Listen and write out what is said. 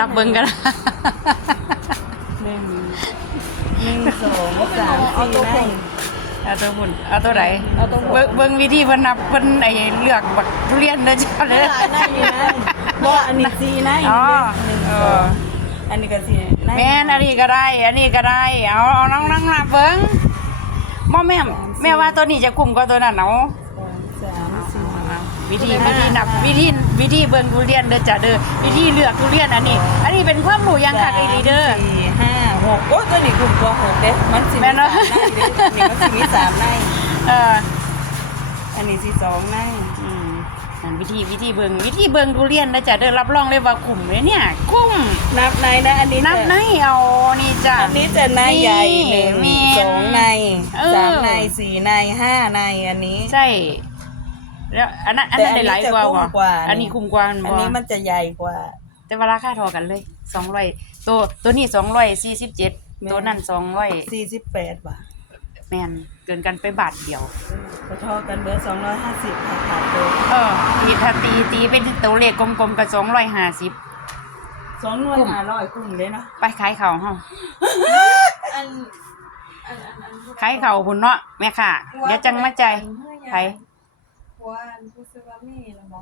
นับเบิ่งกันหนึ่งหนึ่งสองสามสี่ไร่เอาตัวบุญเอาตัวไหนเอาตัวบุญเบิ่งเบิ่งวิธีเพิ่นนับเพิ่นไอ้เลือกบักทุเรียนเด้อจ้าเด้อหลายไร่อยู่นะบ่อันนี้สี่ไร่อ๋อหนึ่งเอสอองอันนี้ก็สี่ไร่แม่นอันนี้ก็ได้ อันนี้ก็ได้ เอาเอาน้องนั่งนับเบิ่งบ่แม่มแม่ว่าตัวนี้จะคุ้มกว่าตัวนั้นเนาะ วิธีวิธีนับวิธีวิธีเบิ่งทุเรียนเด้อจ้าเด้อวิธีเลือกทุเรียนอันนี้ อันนี้เป็นความรู้อยังคักอีหลีเด้อสามสี่ห้าหกโอ้ยตัวนี้กลุ่มตัวหกเด้มันสิแม่มีนสามเนอะไร่เด้อันนี้มันสิมีสามไร่เอออันนี้สี่สองไร่อืมนั่นวิธีวิธีเบิงวิธีเบิงทุเรียนนะจ๊ะเด้อรับรองเลยว่าคุ้มเลยเนี่ยคุ้มนับในนะอันนี้นับจะในเอานี่จ้ะ อันนี้จะในใหญ่หนี่นึ่งมีสองในเออ สามในสี่ในห้าในอันนี้ ใช่ แล้วอันนั้นอันนั้นแต่อัได้นนี้หลายกว่าจะคุ้บ่มกว่าอันนี้คุ้มกว่าอันบ่นี้มันจะใหญ่กว่า แต่ว่าราคาเท่ากันเลยสองร้อยตัวตัวนี้สองร้อยสี่สิบเจ็ดแม่น ตัวนั้นสองร้อยสี่สิบแปดบาทแมนเกินกันไปบาทเดียวกระทอกันเบอร์สองร้อยห้าสิบค่ะขาดตัวเออตีถ้าตีตีเป็นตัวเลขกลมๆกับสองร้อยห้าสิบสองหน่วยคุ้มห้าร้อยคุ้มเลยเนาะไปขายเขาวเฮาอันอันอันอันขายเขาวพุ่นเนาะแม่ค่ะเดี๋ยวจังมาใจายไผ วอันผู้ซื้อว่ามีแล้วบ่